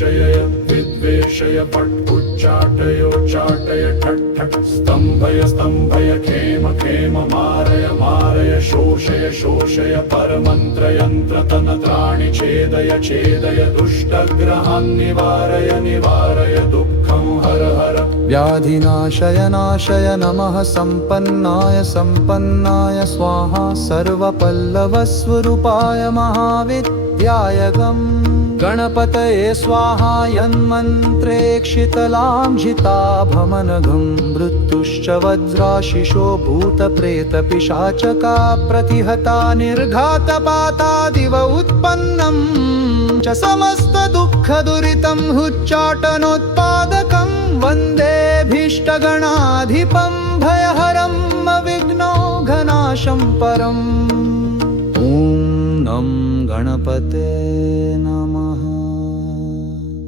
विद्वेषय विद्वेषय फट् उच्चाटयोच्चाटय ठट् ठट् स्तम्भय स्तम्भय खेम खेम मारय मारय शोषय शोषय परमन्त्रयन्त्रतन्त्राणि छेदय छेदय दुष्टग्रहान् निवारय निवारय दुःखं हर हर व्याधिनाशय नाशय नमः सम्पन्नाय सम्पन्नाय स्वाहा सर्वपल्लवस्वरूपाय महाविद्याय गम् गणपतये स्वाहा यन्मन्त्रेक्षितलां जिताभमनघं मृत्युश्च वज्राशिषो भूतप्रेतपिशाचका प्रतिहता निर्घातपातादिव उत्पन्नं च समस्तदुःखदुरितं हुच्चाटनोत्पादकं वन्देऽभीष्टगणाधिपं भयहरं विघ्नौघनाशं परम् ॐ नमः गणपते नमः।